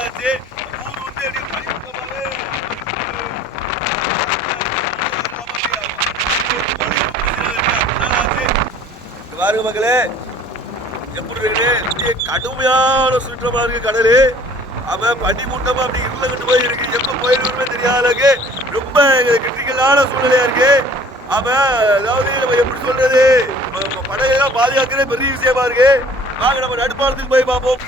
நாள் ஆச்சு. ஊர் வந்து எப்படி பனிமூட்டமாவே பாருங்க மக்களே, எப்படி இருக்கு கடுமையான சுற்றமா இருக்கு கடலு. அவன் பனி மூட்டமா அப்படி இருளகிட்டு போய் இருக்கு. எப்ப போயிடுமே தெரியாத ரொம்ப கிரிட்டிக்கலான சூழ்நிலையா இருக்கு. அவன் அதாவது நம்ம எப்படி சொல்றது, படகையெல்லாம் பாதுகாக்கிறதே பெரிய விஷயமா இருக்கு. வாங்க நம்ம நடுப்பாலத்துக்கு போய் பார்ப்போம்.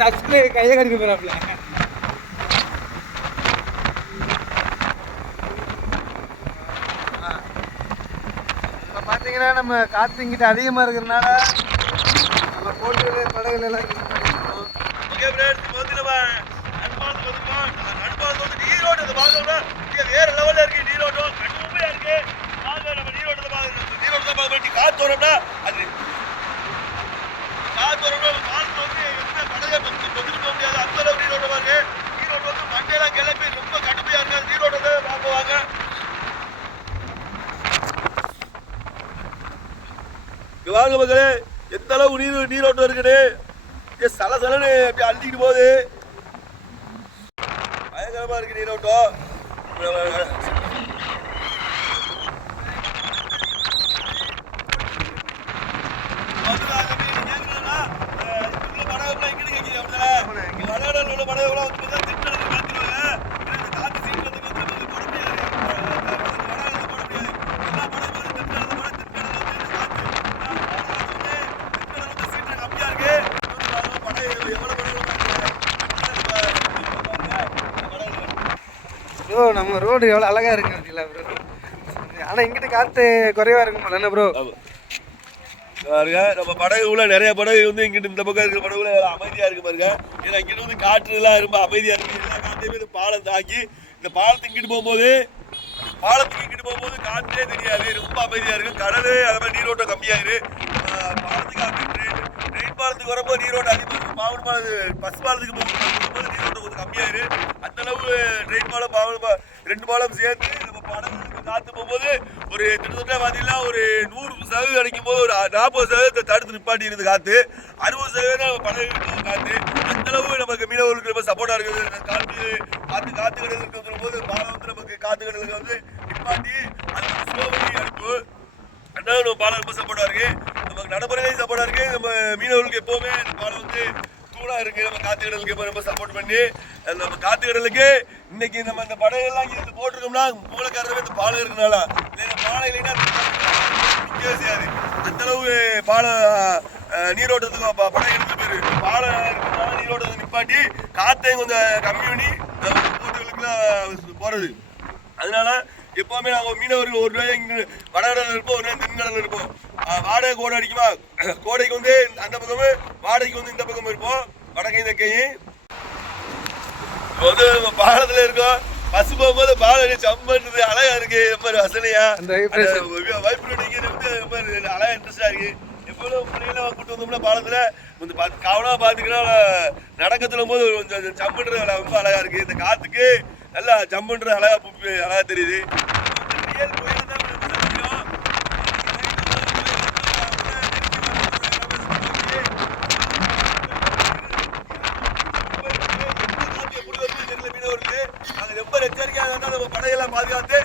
சப்ஸ்கிரைப் கையை கடிக்க போறாப்ல. இப்போ பார்த்தீங்கன்னா நம்ம காற்று இங்கிட்ட அதிகமாக இருக்கிறதுனால நம்ம போட்டுகள் படகுகள் எல்லாம் ஓகே ஃப்ரெண்ட்ஸ், இப்போ வந்து நம்ம நடுப்பாலத்துக்கு வந்துருக்கோம். நடுப்பாலத்து வந்து நீரோட்டத்தை பார்க்கணும்னா வேற லெவலில் இருக்கு. நீரோட்டம் கடுமையாக இருக்கு. வாங்க நம்ம நீரோட்டத்தை பார்க்கணும். நீரோட்டத்தை பார்க்க வேண்டி காற்று வரோம்னா அது காற்று வரோம்னா காற்று வந்து படகை கொண்டுட்டு போக முடியாது. அந்த அளவு நீரோட்டமா இருக்கு. நீரோட்டம் வந்து மண்டையெல்லாம் கிளப்பி ரொம்ப கடுமையா இருக்கு. நீரோட்டத்தை பார்ப்போவாங்க. வாங்க மக்களே, எந்த அளவு நீரோட்டம் இருக்குது. சலசலன்னு அப்படி அள்ளிக்கிட்டு போகுது. பயங்கரமா இருக்கு நீரோட்டம். ப்ரோ நம்ம ரோடு எவ்வளோ அழகா இருக்கு பார்த்தீங்களா ப்ரோ. ஆனால் இங்கிட்டு காற்று குறைவா இருக்கும் போல என்ன ப்ரோ. பாருங்க நம்ம படகுல நிறைய படகு வந்து இங்கிட்டு இந்த பக்கம் இருக்கிற படகுல அமைதியா இருக்கு பாருங்க. ஏன்னா இங்கிட்டு வந்து காற்று எல்லாம் ரொம்ப அமைதியா இருக்கு. எல்லா காற்றையுமே இந்த பாலம் தாக்கி இந்த பாலத்துக்கு இங்கிட்டு போகும்போது காற்றே தெரியாது. ரொம்ப அமைதியா இருக்கு. கடலு அது மாதிரி நீரோட்டம் கம்மியாயிரு. பாலத்துக்கு அப்படி ட்ரெயின் பாலத்துக்கு வரும்போது நீரோட்டம் அதிகமாக இருக்கு. பஸ் பாலத்துக்கு போகும்போது நீரோட்டம் கொஞ்சம் கம்மியாயிரு. அந்த அளவு ட்ரெயின் பாலம் ரெண்டு பாலம் சேர்த்து நம்ம படகுகளுக்கு காத்து போகும்போது ஒரு கிட்டத்தட்ட பார்த்தீங்கன்னா ஒரு 100% அடிக்கும் போது ஒரு 40% தடுத்து நிப்பாட்டி இருந்து காத்து, 60% படகுகளுக்கு காத்து. அந்த அளவு நமக்கு மீனவர்களுக்கு ரொம்ப சப்போர்ட்டா இருக்குது. காத்து கடலுக்கு சொல்லும் போது பாலம் வந்து நமக்கு காத்து கடலுக்கு வந்து நிப்பாட்டி அது ஸ்லோவலி அனுப்பு. அதனால நம்ம பாலம் ரொம்ப சப்போர்ட்டா இருக்கு. நமக்கு நடைமுறையிலையும் சப்போர்ட்டா இருக்கு. நம்ம மீனவர்களுக்கு எப்பவுமே இந்த பாலம் வந்து தூளா இருக்கு. நம்ம காத்து கடலுக்கு இப்போ ரொம்ப சப்போர்ட் பண்ணி நம்ம காத்து கடலுக்கு இன்னைக்கு நம்ம இந்த படகெல்லாம் இங்கே போட்டிருக்கோம்னா மூலக்காரமே இந்த பாலம் இருக்கனால பாலம் இல்லைன்னா நிற்கவே செய்யாது. அந்த அளவு நீரோட்டத்துக்கு படம் எடுத்து போயிரு. பாலம் இருக்கிறதுனால நீரோட்டத்தை நிப்பாட்டி காத்தையும் கொஞ்சம் கம்மி பண்ணி போட்டுகளுக்குலாம் போறது. அதனால எப்பவுமே நாங்கள் மீனவர்கள் ஒரு ரூபாய் இங்கே வடகடலில் இருப்போம், ஒரு ரூபாய் தென்கடலில் இருப்போம். வாடகை கோடை அடிக்குமா, கோடைக்கு வந்து அந்த பக்கமும் வாடகைக்கு வந்து இந்த பக்கமும் இருப்போம். வடக்கை தெக்கையும் வந்து பாலத்துல இருக்கோம். பஸ் போகும்போது பாலம் சம்பது அழகா இருக்கு. ரொம்ப வசதியா வைப்ரேட்டிங் வந்து ரொம்ப அழகா இன்ட்ரெஸ்டா இருக்கு. எப்போதும் பிள்ளைகளை கூட்டு வந்தோம்னா பாலத்துல கொஞ்சம் கவனமா பாத்துக்கணும். நடக்கத்துல போது கொஞ்சம் ஜம்புன்றது ரொம்ப அழகா இருக்கு. இந்த காத்துக்கு நல்லா ஜம்புன்றது அழகா தெரியுது. ரொம்ப எச்சரிக்கையாக இருந்தால் நம்ம படையெல்லாம் பாதுகாத்து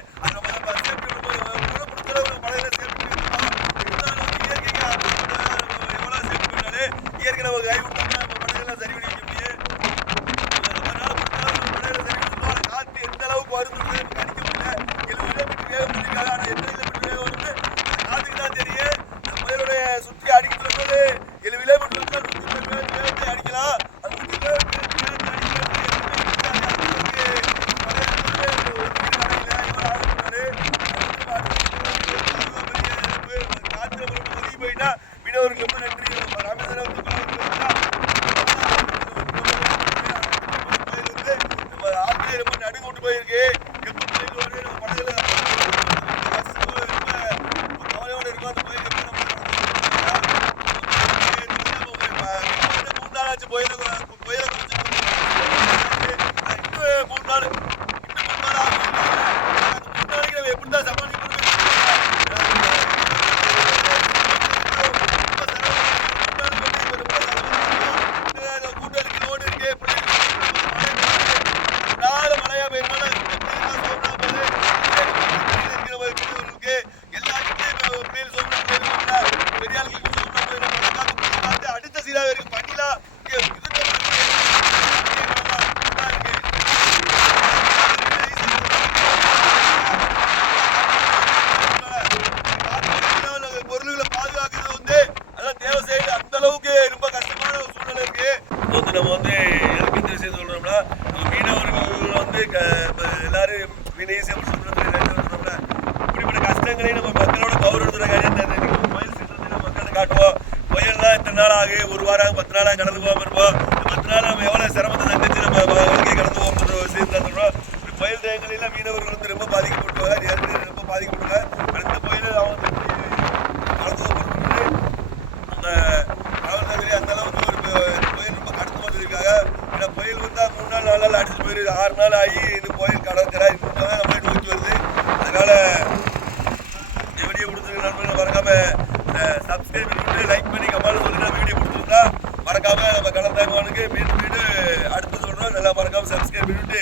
இயற்கை நம்ம கை விட்டோம்னா நம்ம படையெல்லாம் சரி பண்ணி வைக்க முடியும். காற்று எந்த அளவுக்கு வருது கணிக்க முடியல. 70 கிலோமீட்டர் வேகம் இருக்காங்க. ஆனால் எத்தனை கிலோமீட்டர் வேகம் வருது காத்துக்கு தான் தெரியும். நம்ம பயிரோடைய சுற்றி அடிக்கிற போது 7 கிலோமீட்டர் 100 வேகத்தை அடிக்கலாம். அது 100 கிலோமீட்டர் மீனவருக்கு ரொம்ப நன்றி. ராமேஸ்வரம் நம்ம ஆட்களே ரொம்ப நடுங்கொண்டு போயிருக்கு. எப்போ கோயில் வந்து நம்ம படகுல ரொம்ப கவலையோடு இருக்கும். அந்த கோயில் எப்போ மூந்தாளாச்சு கோயிலை எல்லாரும் மீன் ஈஸியாக முடிச்சுட்டோம்ல இப்படிப்பட்ட கஷ்டங்களையும் நம்ம மக்களோட கௌரவத்துல புயல் சீற்றத்தை மக்கள்கிட்ட காட்டுவோம். புயல்லாம் இத்தனை நாள் ஆகி 1 வாரம் 10 நாளாக கடந்து போகாமல் இருப்போம். 10 நாள் நம்ம எவ்வளோ சிரமத்தை சந்திச்சு நம்ம வாழ்க்கையை கடந்து போகும்போது ஒரு விஷயத்தை சொல்கிறோம். புயல் தேங்கலாம் மீனவர்கள் வந்து ரொம்ப பாதிக்கப்பட்டுவாங்க, ஏற்கனவே ரொம்ப பாதிக்கப்பட்டுவாங்க. அடுத்த புயல் அவங்க கடந்து போகிறது அந்த காவல்துறை அந்த அளவுக்கு ஒரு புயல் ரொம்ப கடந்து வந்துருக்காங்க. ஏன்னா புயல் வந்தால் 3 நாள் 4 நாள் அடிச்சுட்டு போயிடுது, 6 நாள் ஆகி இந்த புயல் கடற்கரை இப்போ தான் நம்ம நோக்கி வருது. அதனால இந்த வீடியோ கொடுத்துருக்க நண்பர்கள் மறக்காம சப்ஸ்கிரைப் பண்ணிட்டு லைக் பண்ணி கமெண்ட் சொல்லுங்க. வீடியோ கொடுத்துருந்தா மறக்காம நம்ம கடல் தகவலுக்கு மீண்டும் அடுத்து சொல்றோம். நல்லா மறக்காம சப்ஸ்கிரைப் பண்ணிட்டு